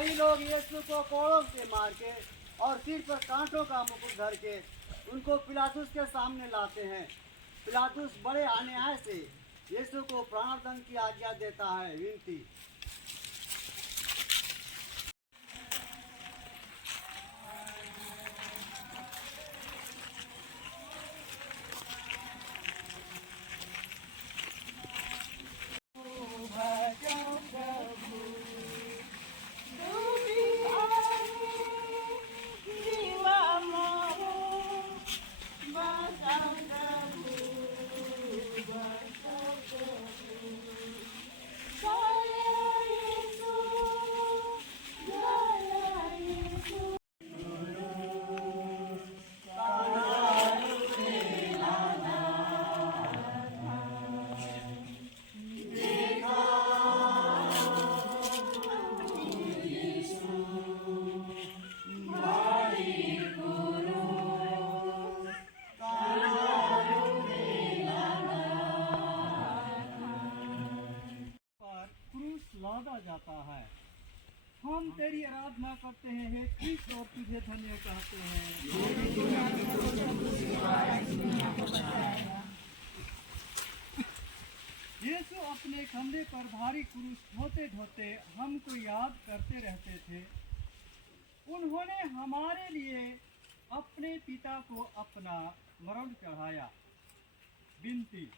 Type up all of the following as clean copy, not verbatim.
सिपाही लोग यीशु को कोड़ों से मार के और सिर पर कांटों का मुकुट धर के उनको पिलातुस के सामने लाते हैं। पिलातुस बड़े अन्याय से यीशु को प्राणदंड की आज्ञा देता है। विनती। लादा जाता है। हम तेरी आराधना करते हैं हे कृष्ण और तुझे धन्य कहते हैं। यीशु अपने कंधे पर भारी क्रूस ढोते ढोते हमको याद करते रहते थे। उन्होंने हमारे लिए अपने पिता को अपना मरण चढ़ाया। विनती।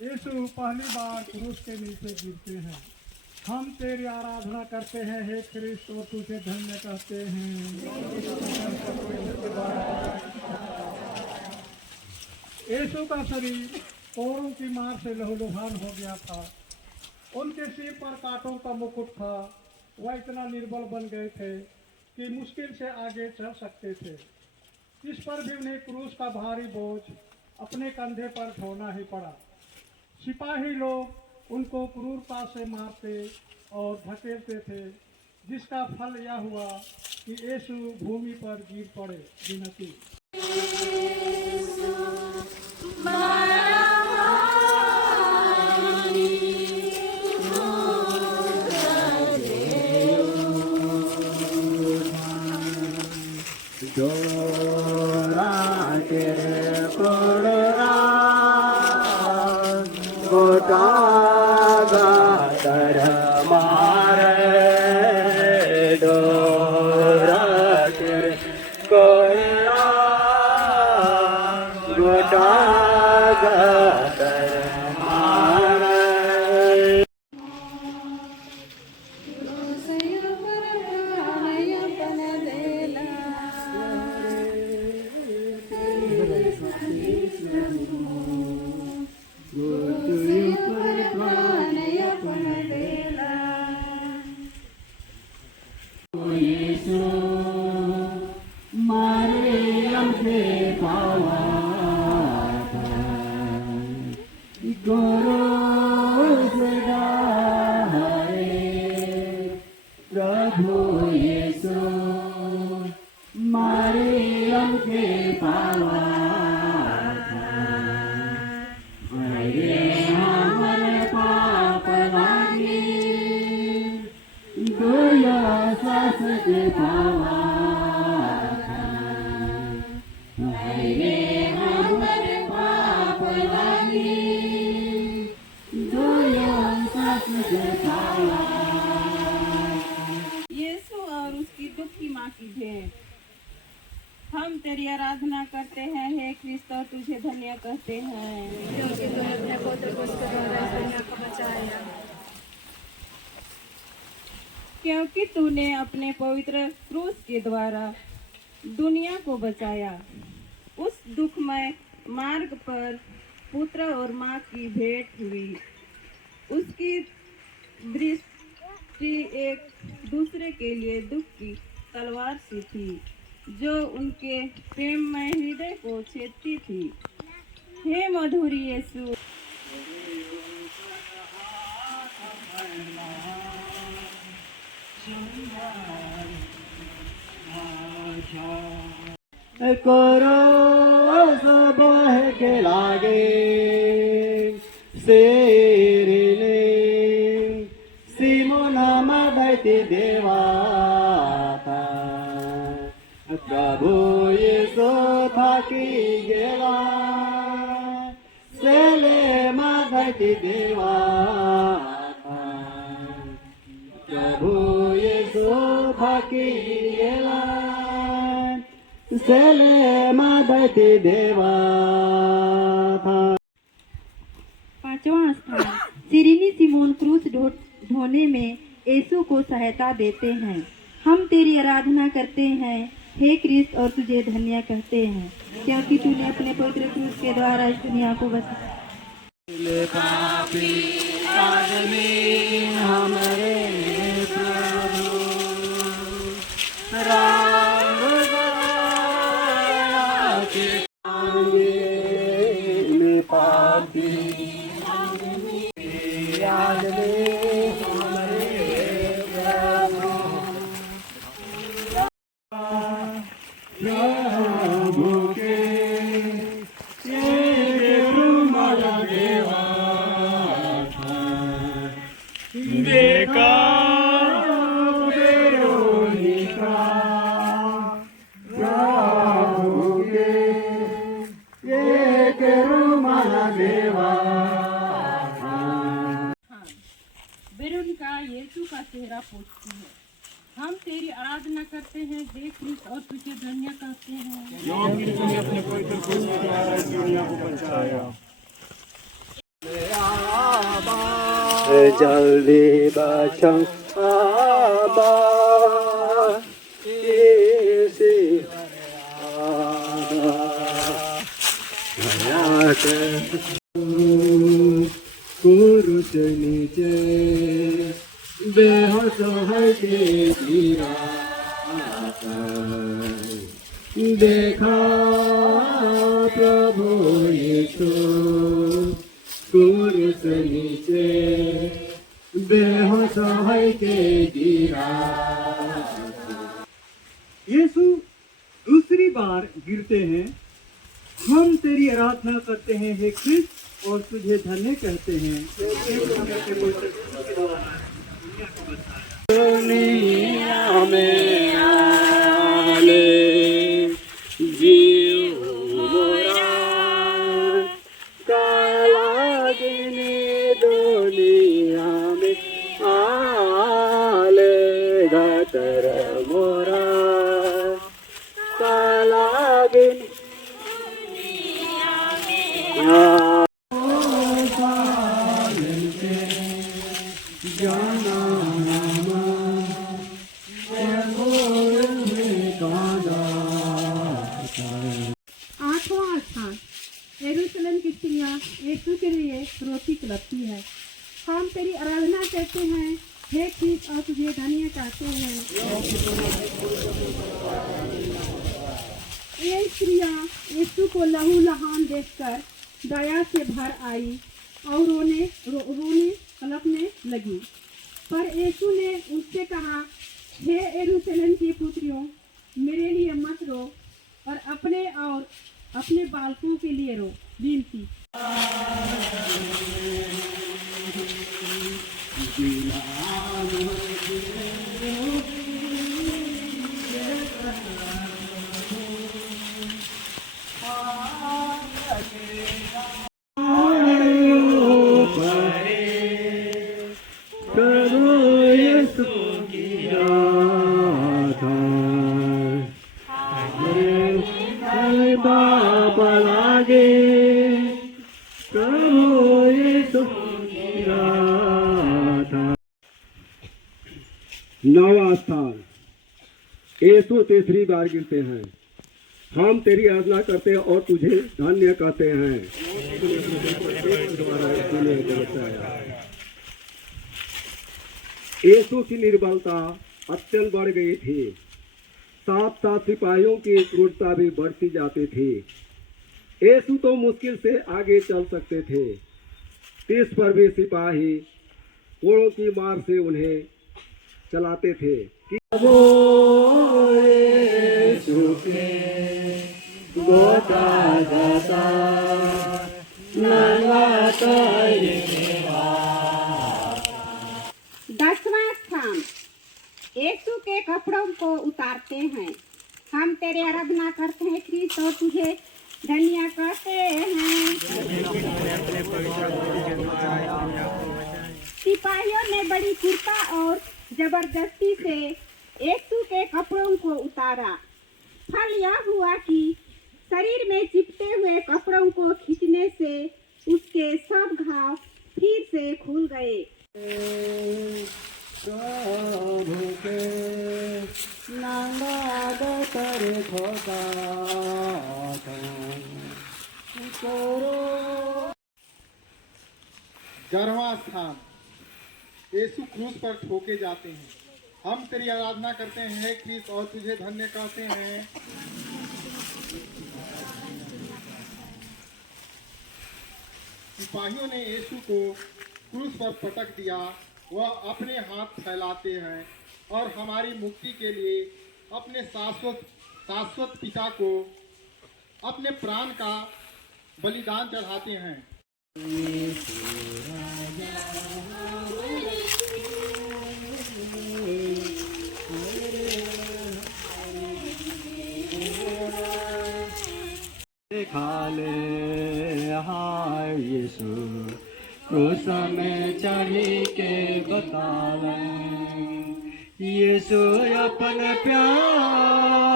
यीशु पहली बार क्रूस के नीचे गिरते हैं। हम तेरी आराधना करते हैं हे कृष्ण और तुझे धन्य कहते हैं। यीशु का शरीर कोड़ों की मार से लहूलुहान हो गया था। उनके सिर पर कांटों का मुकुट था। वह इतना निर्बल बन गए थे कि मुश्किल से आगे चल सकते थे। इस पर भी उन्हें क्रूस का भारी बोझ अपने कंधे पर ढोना ही पड़ा। सिपाही लोग उनको क्रूरता से मारते और धकेलते थे, जिसका फल यह हुआ कि यीशु भूमि पर गिर पड़े। विनती। यीशु और उसकी दुखी माँ की भेंट। हम तेरी आराधना करते हैं हे कृष्ण और तुझे धन्य कहते हैं, क्योंकि तूने अपने पुत्र को उसके द्वारा इस दुनिया को बचाया। क्योंकि तूने अपने पवित्र क्रूस के द्वारा दुनिया को बचाया। उस दुखमय मार्ग पर पुत्र और माँ की भेंट हुई। उसकी दृष्टि एक दूसरे के लिए दुख की तलवार सी थी, जो उनके प्रेममय हृदय को छेदती थी। हे मधुर यीशु, करो सब के लागे सेरिने सिमोना मदति देवाता प्रभु यीशु थाकी गेला सेले मदति देवाता प्रभु यीशु थाकी गेला सेले मदति देवा था। पांचवा स्थान सिरिनी सिमोन क्रूस ढोने में यीशु को सहायता देते हैं। हम तेरी आराधना करते हैं हे क्रिस्त और तुझे धन्य कहते हैं, क्योंकि तूने अपने पवित्र क्रूस के द्वारा इस दुनिया को बचाया। बेरोनिका यीशु का चेहरा पोछती है। हम तेरी आराधना करते हैं हे क्रिस्त और तुझे धन्य कहते हैं, क्योंकि तूने अपने पवित्र क्रूस के द्वारा इस दुनिया को बचाया। जल्दी बचा आबा इसी पुरुष नीचे बेहोश है के गिरा देखा प्रभु यीशु पुरुष नीचे बेहोश है के गिरा। यीशु दूसरी बार गिरते हैं। हम तेरी आराधना करते हैं हे क्रिस्त और तुझे धन्य कहते हैं। दुनिया में आले जीव मोरा काला गिने दुनिया में आले गातर मोरा काला गिने आठवां स्थान यरूशलेम की स्त्रियां यीशु के लिए रोटी तड़पती है। हम तेरी आराधना करते हैं हे क्रिस्त और तुझे धन्य कहते हैं। ये स्त्रियां यीशु को लहू लहान देखकर दया से भर आई और रोने कलपने लगी। पर यीशु ने उससे कहा, हे यरूशलेम की पुत्रियों, मेरे लिए मत रो और अपने बालकों के लिए रो। विनती। बाबा लागे प्रभु यीशु 9वां स्थान, यीशु तीसरी बार गिरते हैं। हम तेरी आराधना करते हैं और तुझे धन्य कहते हैं। यीशु की निर्बलता अत्यंत बढ़ गई थी। साथ साथ सिपाहियों की क्रूरता भी बढ़ती जाती थी। यीशु तो मुश्किल से आगे चल सकते थे, इस पर भी सिपाही कोड़ों की मार से उन्हें चलाते थे कि दसवां स्थान, यीशु के कपड़ों को उतारते हैं। हम तेरी आराधना करते हैं क्रिस्त और तुझे धन्य कहते हैं। सिपाहियों ने बड़ी क्रूरता और जबरदस्ती से यीशु के कपड़ों को उतारा। फल यह हुआ कि शरीर में चिपटे हुए कपड़ों को खींचने से उसके सब घाव फिर से खुल गए। ग्यारहवां स्थान, यीशु क्रूस पर ठोके जाते हैं। हम तेरी आराधना करते हैं हे क्रिस्त और तुझे धन्य कहते हैं। सिपाहियों ने यीशु को क्रूस पर पटक दिया। वह अपने हाथ फैलाते हैं और हमारी मुक्ति के लिए अपने शाश्वत पिता को अपने प्राण का बलिदान चढ़ाते हैं। देखा ले हाय यीशु क्रूस में चढ़ी के बता यीशु अपन प्यार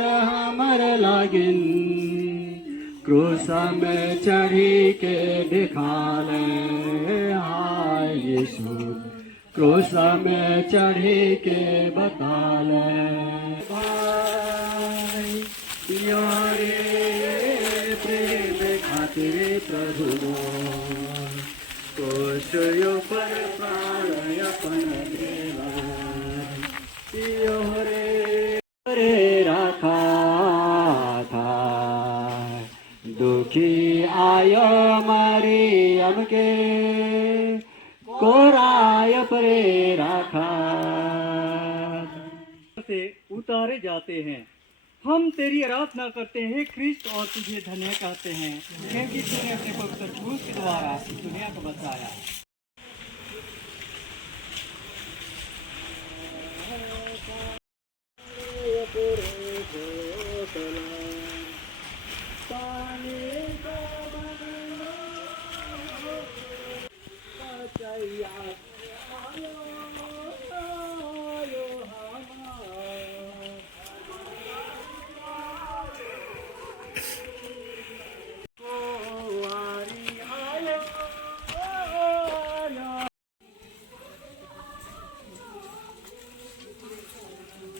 हमर लागिन क्रूस में चढ़ी के दिखा ले हाय यीशु क्रूस में चढ़ी के बता ले भाई यारे प्रेम खातिर प्रभु कोशयो पर प्राण अपन देवा रे रखा था दुखी आयो मरियम के कोराय परे रखा से उतारे जाते हैं। हम तेरी आराधना करते हैं क्रिस्त और तुझे धन्य कहते हैं क्योंकि तूने अपने पवित्र क्रूस के द्वारा दुनिया को बचाया।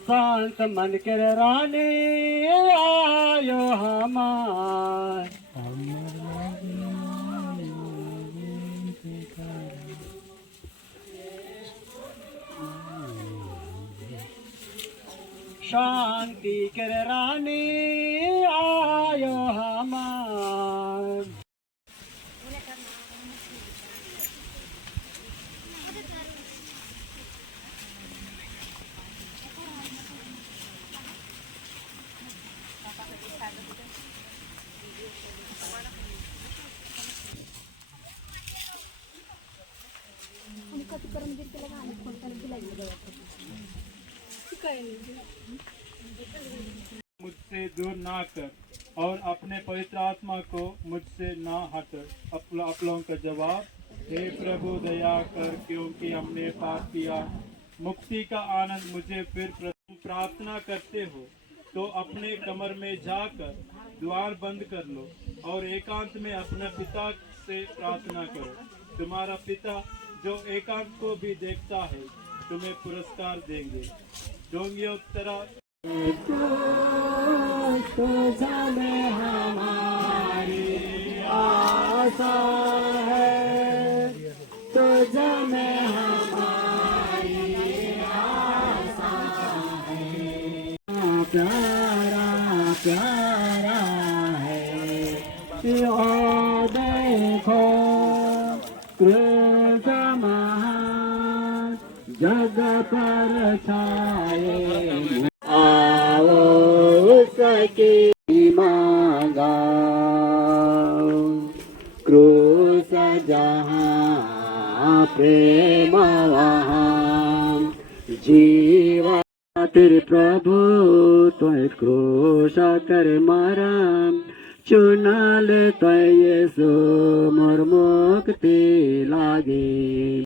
शांत मन कर रानी आयो हमार शांति कर रानी आयो हमार मुझसे दूर ना कर और अपने पवित्र आत्मा को मुझसे ना हट। अपलों का जवाब, हे प्रभु दया कर क्योंकि हमने पाप किया। मुक्ति का आनंद मुझे फिर प्रार्थना करते हो तो अपने कमर में जाकर द्वार बंद कर लो और एकांत में अपने पिता से प्रार्थना करो। तुम्हारा पिता जो एकांत को भी देखता है तुम्हें पुरस्कार देंगे। डोंगी उत्तरा प्यारा प्यारा है ओ देखो क्रोध महान जग पर छाए आओ उसकी मांगा क्रोध जहाँ प्रेम वहाँ जीवन तेरे प्रभु तोय क्रोश कर मरम चुनाल तोय यीशु मोर मुक्ति लागे।